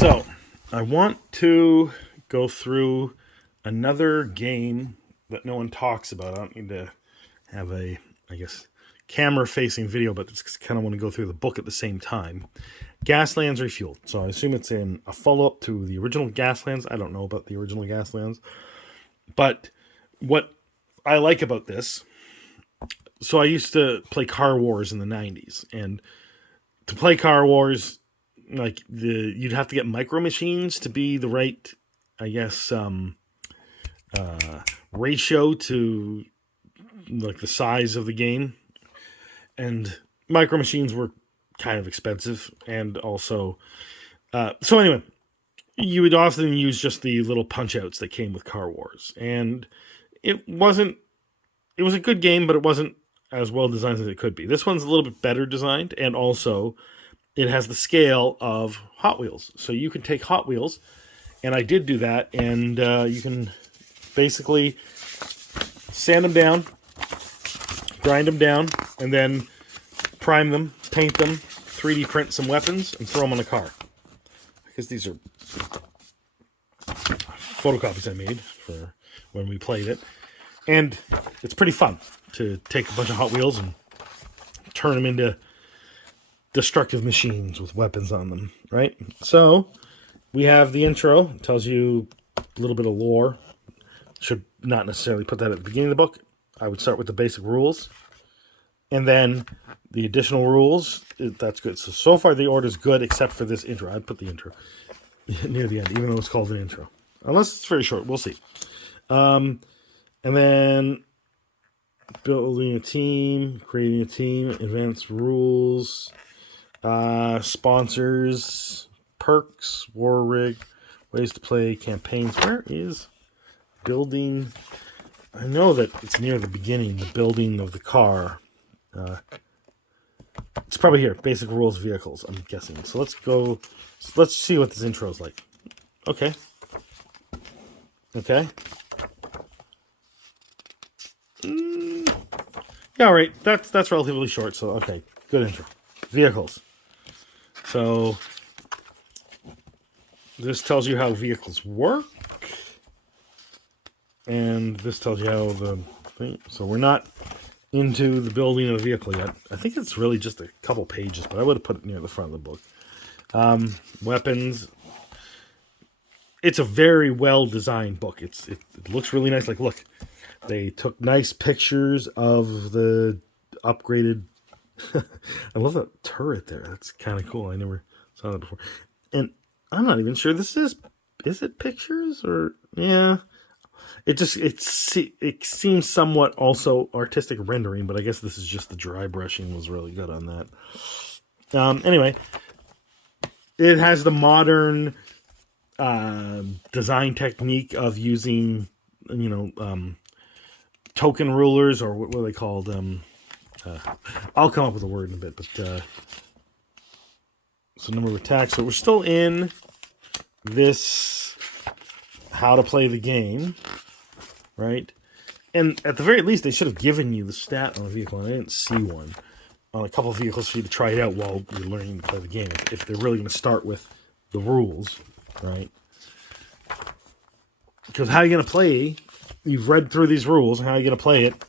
So, I want to go through another game that no one talks about. I don't need to have a, I guess, camera-facing video, but it's kind of want to go through the book at the same time. Gaslands Refueled. So I assume it's in a follow-up to the original Gaslands. I don't know about the original Gaslands. But what I like about this, so I used to play Car Wars in the 90s. And to play Car Wars, like you'd have to get micro machines to be the right, I guess, ratio to like the size of the game. And micro machines were kind of expensive, and also so anyway, you would often use just the little punch outs that came with Car Wars, and it was a good game, but it wasn't as well designed as it could be. This one's a little bit better designed, and also it has the scale of Hot Wheels, so you can take Hot Wheels, and I did do that, and you can basically sand them down, grind them down, and then prime them, paint them, 3D print some weapons, and throw them on a car. Because these are photocopies I made for when we played it. And it's pretty fun to take a bunch of Hot Wheels and turn them into destructive machines with weapons on them, right? So, we have the intro. It tells you a little bit of lore. Should not necessarily put that at the beginning of the book. I would start with the basic rules. And then the additional rules, that's good. So far the order is good, except for this intro. I'd put the intro near the end, even though it's called an intro. Unless it's very short. We'll see. And then building a team, creating a team, advanced rules, sponsors, perks, war rig, ways to play, campaigns. Where is building? I know that it's near the beginning, the building of the car. It's probably here. Basic rules, vehicles, I'm guessing. So let's go. Let's see what this intro is like. Okay. Yeah, all right. That's relatively short. So okay, good intro. Vehicles. So this tells you how vehicles work, and this tells you how the thing. So we're not into the building of a vehicle yet. I think it's really just a couple pages, but I would have put it near the front of the book. Weapons. It's a very well designed book. It looks really nice. Like, look, they took nice pictures of the upgraded. I love that turret there. That's kind of cool. I never saw that before. And I'm not even sure this is it pictures or yeah. It seems somewhat also artistic rendering, but I guess this is just the dry brushing was really good on that. Anyway, it has the modern design technique of using, token rulers, or what are they called? I'll come up with a word in a bit, but so number of attacks. So we're still in this how to play the game. Right? And at the very least, they should have given you the stat on a vehicle, and I didn't see one on a couple of vehicles for you to try it out while you're learning to play the game, if they're really going to start with the rules, right? Because how are you going to play? You've read through these rules, and how are you going to play it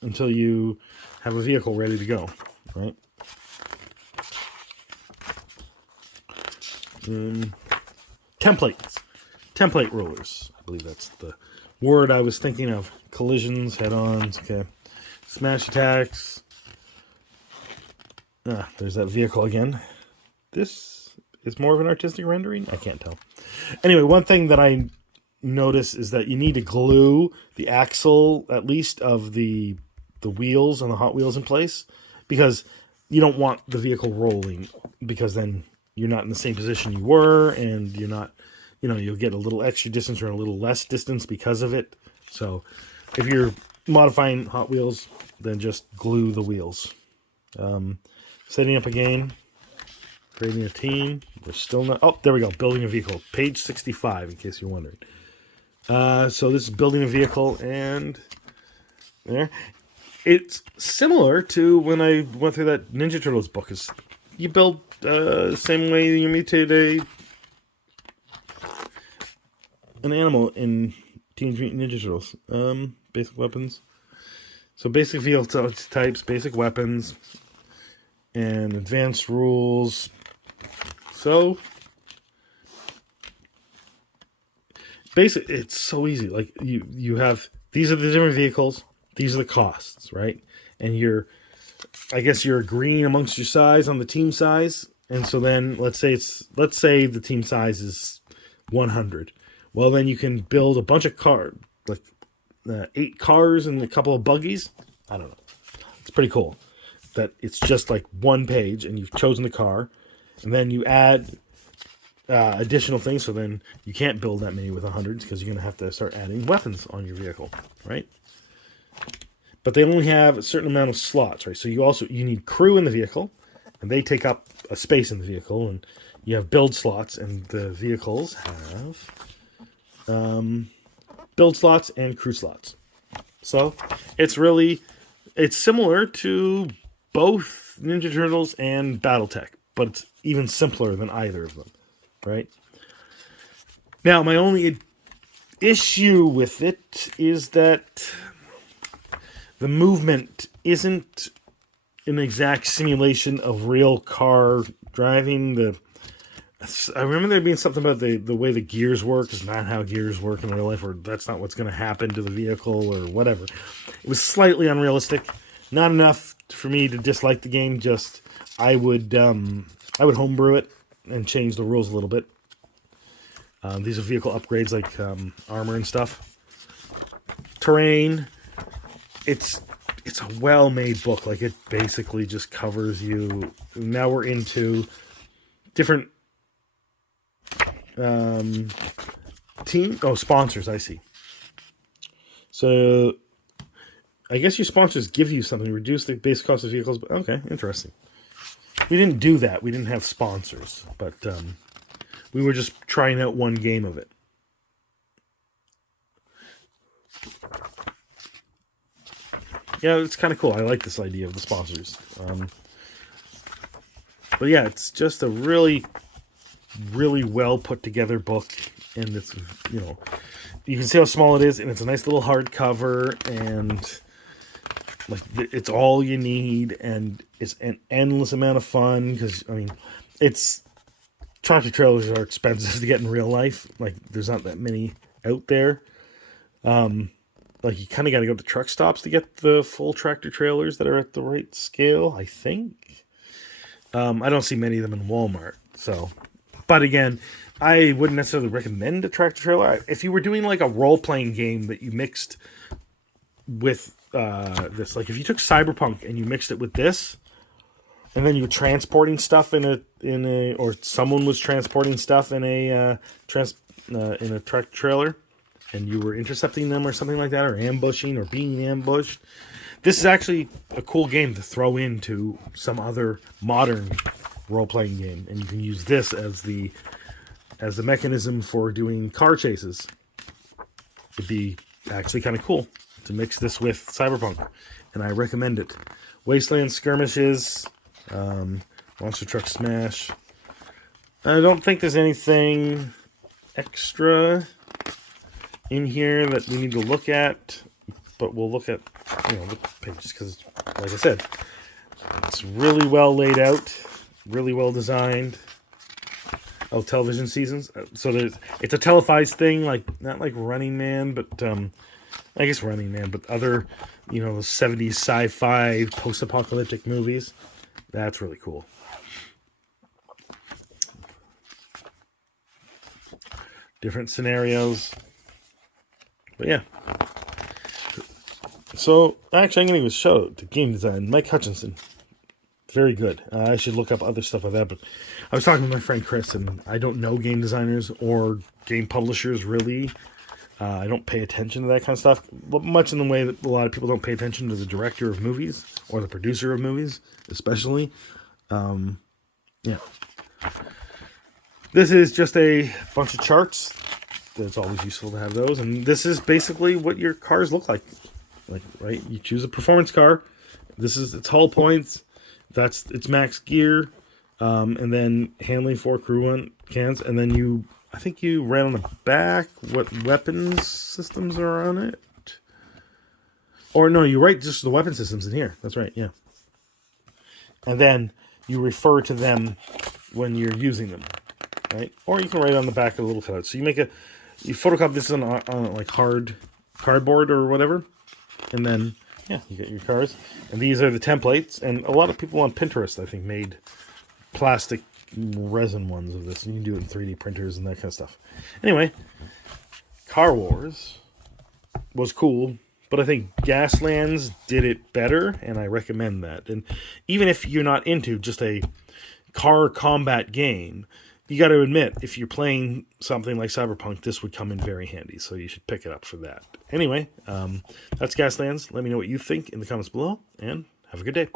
until you have a vehicle ready to go, right? Template rulers. I believe that's the word I was thinking of. Collisions, head-ons, okay. Smash attacks. There's that vehicle again. This is more of an artistic rendering? I can't tell. Anyway, one thing that I notice is that you need to glue the axle, at least, of the wheels on the Hot Wheels in place, because you don't want the vehicle rolling, because then you're not in the same position you were, and you're not, you'll get a little extra distance or a little less distance because of it. So if you're modifying Hot Wheels, then just glue the wheels. Setting up a game, creating a team. We're still not... Oh, there we go. Building a vehicle. Page 65, in case you're wondering. So this is building a vehicle, and there. It's similar to when I went through that Ninja Turtles book. You build the same way you mutate a an animal in Teenage Mutant Ninja Turtles. Basic weapons. So basic vehicle types, basic weapons, and advanced rules. So basic, it's so easy. Like you have, these are the different vehicles, these are the costs, right? And I guess you're agreeing amongst your size on the team size. And so then let's say the team size is 100. Well, then you can build a bunch of cars, like 8 cars and a couple of buggies. I don't know. It's pretty cool that it's just like one page and you've chosen the car, and then you add additional things. So then you can't build that many with 100s because you're going to have to start adding weapons on your vehicle, right? But they only have a certain amount of slots, right? So you need crew in the vehicle, and they take up a space in the vehicle, and you have build slots, and the vehicles have build slots and crew slots. So it's similar to both Ninja Turtles and Battletech, but it's even simpler than either of them, right? Now, my only issue with it is that the movement isn't an exact simulation of real car driving. I remember there being something about the way the gears work is not how gears work in real life, or that's not what's going to happen to the vehicle, or whatever. It was slightly unrealistic. Not enough for me to dislike the game. Just I would homebrew it and change the rules a little bit. These are vehicle upgrades like armor and stuff. Terrain. It's a well-made book. Like, it basically just covers you. Now we're into different sponsors. I see. So I guess your sponsors give you something, reduce the base cost of vehicles. But okay, interesting. We didn't do that. We didn't have sponsors, but we were just trying out one game of it. Yeah, it's kind of cool. I like this idea of the sponsors. But yeah, it's just a really, really well put together book, and it's, you can see how small it is, and it's a nice little hardcover, and like it's all you need, and it's an endless amount of fun because it's tractor trailers are expensive to get in real life. Like, there's not that many out there. Like, you kind of got to go to truck stops to get the full tractor trailers that are at the right scale, I think. I don't see many of them in Walmart. So, but again, I wouldn't necessarily recommend a tractor trailer. If you were doing like a role-playing game that you mixed with this, like if you took Cyberpunk and you mixed it with this, and then you were transporting stuff or someone was transporting stuff in a tractor trailer, and you were intercepting them or something like that, or ambushing or being ambushed. This is actually a cool game to throw into some other modern role-playing game, and you can use this as the mechanism for doing car chases. It'd be actually kind of cool to mix this with Cyberpunk, and I recommend it. Wasteland Skirmishes, Monster Truck Smash. I don't think there's anything extra in here that we need to look at, but we'll look at the pages because, like I said, it's really well laid out, really well designed. Oh, television seasons. So it's a televised thing, like not like Running Man, but I guess Running Man, but other 70s sci-fi post-apocalyptic movies. That's really cool. Different scenarios. But yeah. So, actually, I'm going to give a shout out to game design. Mike Hutchinson. Very good. I should look up other stuff like that, but I was talking with my friend Chris, and I don't know game designers or game publishers, really. I don't pay attention to that kind of stuff, much in the way that a lot of people don't pay attention to the director of movies, or the producer of movies, especially. Yeah. This is just a bunch of charts. It's always useful to have those, and this is basically what your cars look like. Right? You choose a performance car. This is its hull points. That's its max gear, and then handling 4 crew cans, and then you I think you ran on the back what weapons systems are on it. Or no, you write just the weapon systems in here. That's right, yeah. And then you refer to them when you're using them, right? Or you can write on the back a little cutout. So you photocopy this on like hard cardboard or whatever, and then yeah, you get your cars. And these are the templates. And a lot of people on Pinterest, I think, made plastic resin ones of this, and you can do it in 3D printers and that kind of stuff. Anyway, Car Wars was cool. But I think Gaslands did it better, and I recommend that. And even if you're not into just a car combat game, you got to admit, if you're playing something like Cyberpunk, this would come in very handy. So you should pick it up for that. Anyway, that's Gaslands. Let me know what you think in the comments below, and have a good day.